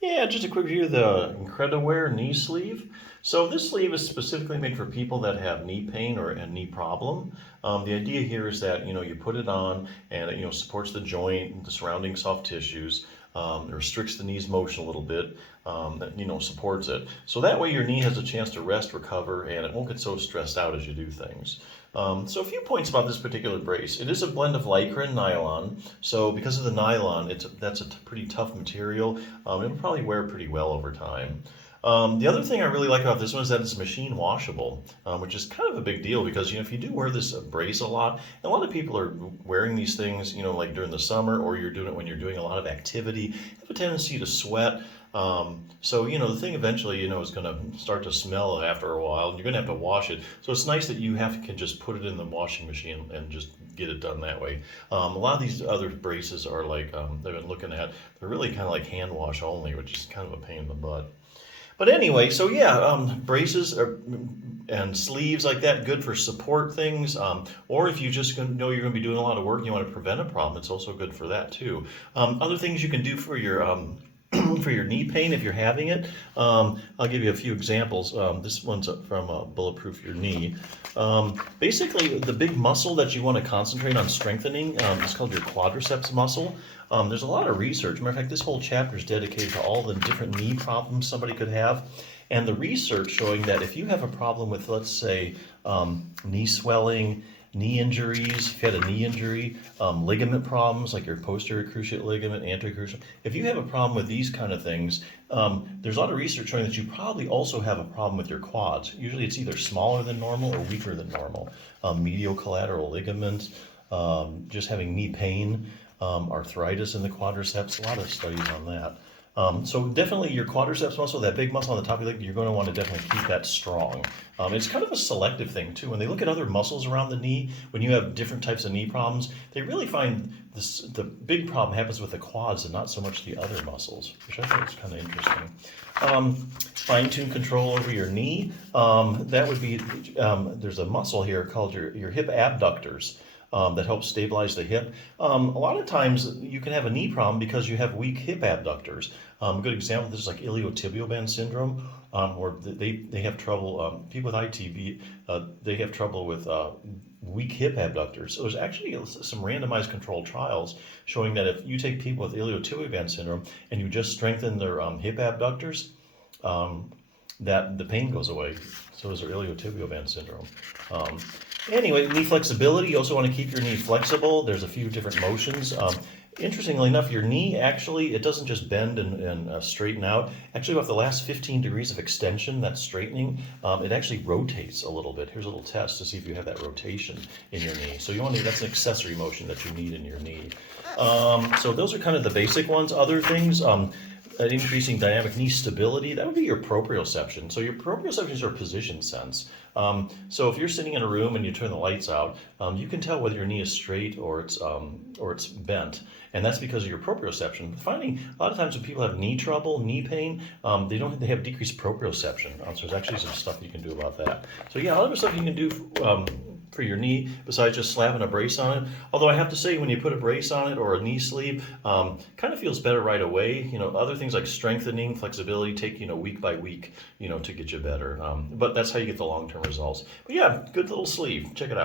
Yeah, just a quick review of the Incrediwear knee sleeve. So this sleeve is specifically made for people that have knee pain or a knee problem. The idea here is that you put it on and it supports the joint, the surrounding soft tissues. It restricts the knee's motion a little bit. That supports it. So that way your knee has a chance to rest, recover, and it won't get so stressed out as you do things. So a few points about this particular brace. It is a blend of lycra and nylon. So because of the nylon, that's a pretty tough material. It'll probably wear pretty well over time. The other thing I really like about this one is that it's machine washable, which is kind of a big deal because if you do wear this brace a lot, and a lot of people are wearing these things, like during the summer, or you're doing it when you're doing a lot of activity, have a tendency to sweat. So the thing eventually is going to start to smell after a while, and you're going to have to wash it. So it's nice that you can just put it in the washing machine and just get it done that way. A lot of these other braces are like I've been looking at, they're really kind of like hand wash only, which is kind of a pain in the butt. But anyway, so yeah, braces and sleeves like that, good for support things. Or if you just know you're going to be doing a lot of work and you want to prevent a problem, it's also good for that too. Other things you can do for your for your knee pain if you're having it. I'll give you a few examples. This one's from Bulletproof Your Knee. Basically, the big muscle that you want to concentrate on strengthening is called your quadriceps muscle. There's a lot of research. Matter of fact, this whole chapter is dedicated to all the different knee problems somebody could have. And the research showing that if you have a problem with, let's say, knee swelling, knee injuries, if you had a knee injury, ligament problems like your posterior cruciate ligament, anterior cruciate, if you have a problem with these kind of things, there's a lot of research showing that you probably also have a problem with your quads. Usually it's either smaller than normal or weaker than normal. Medial collateral ligaments, just having knee pain, arthritis in the quadriceps, a lot of studies on that. So definitely your quadriceps muscle, that big muscle on the top of your leg, you're going to want to definitely keep that strong. It's kind of a selective thing too. When they look at other muscles around the knee, when you have different types of knee problems, they really find the big problem happens with the quads and not so much the other muscles, which I think is kind of interesting. Fine-tune control over your knee. That would be, there's a muscle here called your hip abductors. That helps stabilize the hip. A lot of times you can have a knee problem because you have weak hip abductors. A good example of this is like iliotibial band syndrome, where they have trouble, people with ITB, they have trouble with weak hip abductors. So there's actually some randomized controlled trials showing that if you take people with iliotibial band syndrome and you just strengthen their hip abductors, that the pain goes away. So is their iliotibial band syndrome. Anyway, knee flexibility, you also want to keep your knee flexible. There's a few different motions. Interestingly enough, your knee actually, it doesn't just bend and straighten out. Actually, about the last 15 degrees of extension, that's straightening, it actually rotates a little bit. Here's a little test to see if you have that rotation in your knee. So that's an accessory motion that you need in your knee. So those are kind of the basic ones. Other things, increasing dynamic knee stability, that would be your proprioception. So your proprioception is your position sense. So if you're sitting in a room and you turn the lights out, you can tell whether your knee is straight or it's bent, and that's because of your proprioception. Finding a lot of times when people have knee trouble, knee pain, they have decreased proprioception. So there's actually some stuff you can do about that. So yeah, a lot of stuff you can do for your knee besides just slapping a brace on it. Although I have to say, when you put a brace on it or a knee sleeve, kind of feels better right away. Other things like strengthening, flexibility take week by week to get you better. But that's how you get the long-term results. But yeah, good little sleeve. Check it out.